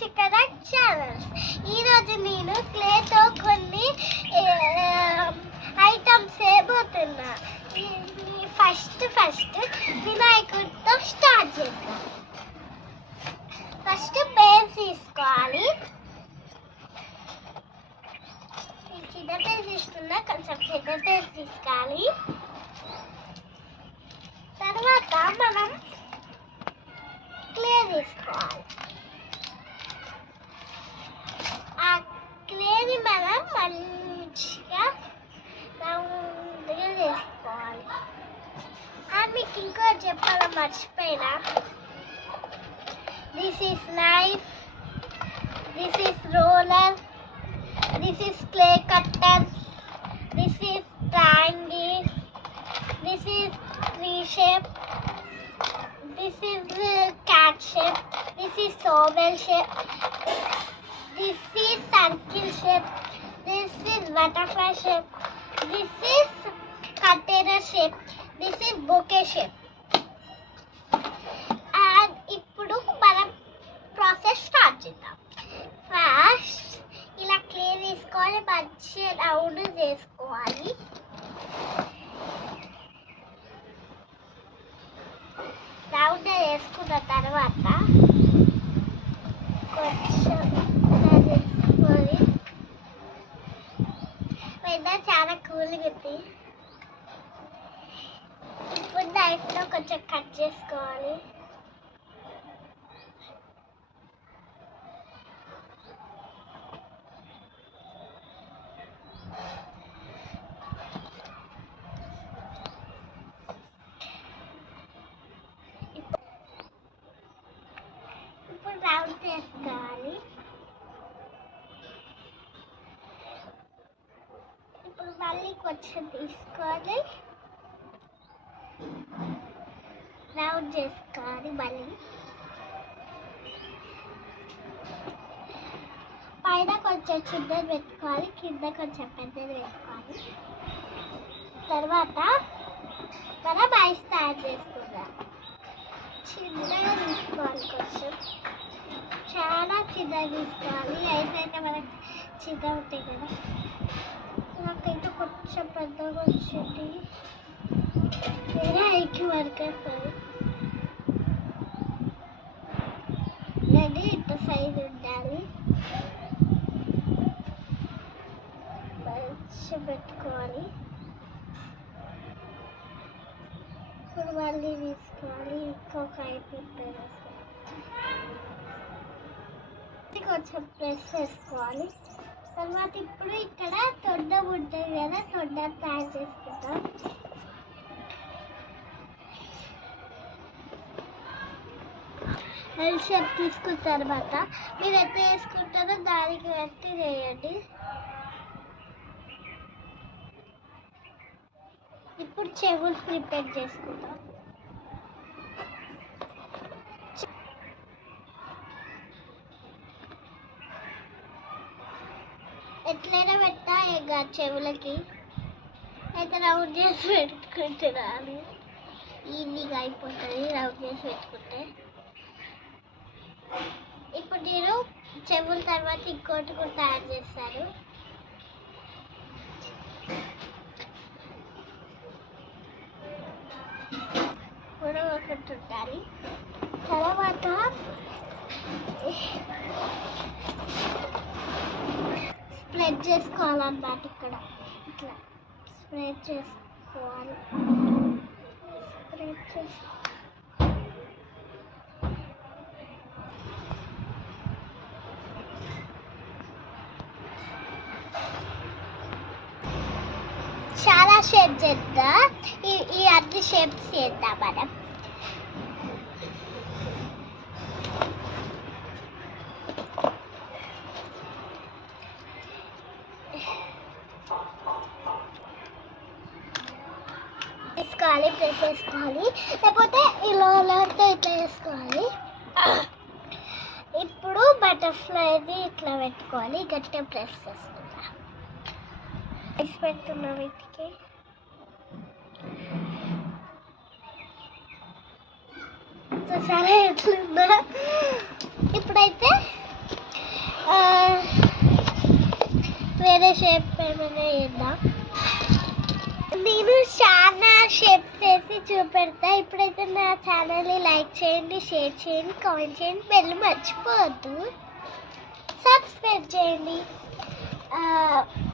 శిఖర ఛానల్స్. ఈరోజు నేను క్లేతో కొన్ని ఐటమ్స్ చేయబోతున్నా. ఫస్ట్ వినాయకుడితో స్టార్ట్ చేద్దాం. ఫస్ట్ పెన్స్ తీసుకోవాలి. చిన్న పెన్స్ తీసుకున్నా, కొంచెం పెద్ద పెన్స్ తీసుకోవాలి. తర్వాత మనం క్లే తీసుకోవాలి. ఆ క్లేని మనం మంచిగా రౌండ్గా చేసుకోవాలి. మీకు ఇంకోటి చెప్పాలో మర్చిపోయినా, this is knife, this is roller, this is clay cutter, this is triangle, this is tree shape, this is cat shape, this is oval shape, this is circle shape, this is butterfly shape, this is container shape, this is bouquet shape. And ఇప్పుడు మనం process start చేద్దాం. First ఇలా clay తీసుకోవాలి, మంచిగా round చేసుకోవాలి. Round వేసుకున్న తర్వాత కొంచెం తీసుకొని వెంటనే చాలా కూల్గా ఉంది. ఇప్పుడు నైఫ్లో కొంచెం కట్ చేసుకోవాలి. రౌండ్ చేసుకోవాలి. ఇప్పుడు మళ్ళీ కొంచెం తీసుకొని రౌండ్ చేసుకోవాలి. మళ్ళీ పైన కొంచెం చిన్నది పెట్టుకోవాలి, కింద కొంచెం పెద్దది పెట్టుకోవాలి. తర్వాత మనం ఐస్ తయారు చేసుకుందాం. చిన్నగా తీసుకోవాలి, కొంచెం చాలా చిన్నగా తీసుకోవాలి. ఐస్ అయితే మనకి చిన్నగా ఉంటాయి కదా, నాకైతే కొంచెం పెద్దగా వచ్చింది. వేరే ఐకి వరకు వస్తుంది. అది ఇంత సైజు ఉండాలి. మంచిగా పెట్టుకోవాలి. ఇప్పుడు మళ్ళీ తీసుకోవాలి, ఇంకొక ఐపీ కొంచెం ప్రెస్ చేసుకోవాలి. తర్వాత ఇప్పుడు ఇక్కడ తొండం ఉంటుంది కదా, తొండం తయారు చేసుకుంటాం. ఎల్ షేప్ తీసుకున్న తర్వాత మీరు ఎంత వేసుకుంటారో దానికి బట్టి చేయండి. ఇప్పుడు చెవులు ప్రిపేర్ చేసుకుంటాం. ఎట్లయినా పెట్టా ఇంకా చెవులకి అయితే రౌండ్ చేసి పెట్టుకుంటున్నాను. ఈజీగా అయిపోతుంది రౌండ్ చేసి పెట్టుకుంటే. ఇప్పుడు నేను చెవుల తర్వాత ఇంకోటి కూడా తయారు చేస్తాను. కూడా ఒకటి ఉండాలి. తర్వాత స్ప్రెడ్ చేసుకోవాలన్నమాట. ఇక్కడ ఇట్లా స్ప్రెడ్ చేసుకోవాలి. స్ప్రెడ్ చేసి చాలా షేప్ చేద్దాం. ఈ అన్ని షేప్స్ చేద్దాం మనం. వేసుకోవాలి, ప్రెస్ చేసుకోవాలి, లేకపోతే ఇలాతో ఇట్లా వేసుకోవాలి. ఇప్పుడు బటర్ఫ్లైది ఇట్లా పెట్టుకోవాలి, గట్టిగా ప్రెస్ చేసుకుంటా. ప్రెస్ పెడుతున్నా వీటికి. చాలా ఎట్లుందా. ఇప్పుడైతే వేరే షేప్ ఏమైనా చేద్దాం. నేను చాలా షేప్స్ వేసి చూపెడతా. ఇప్పుడైతే నా ఛానల్ని లైక్ చేయండి, షేర్ చేయండి, కామెంట్ చేయండి, బెల్ మర్చిపోవద్దు, సబ్స్క్రైబ్ చేయండి.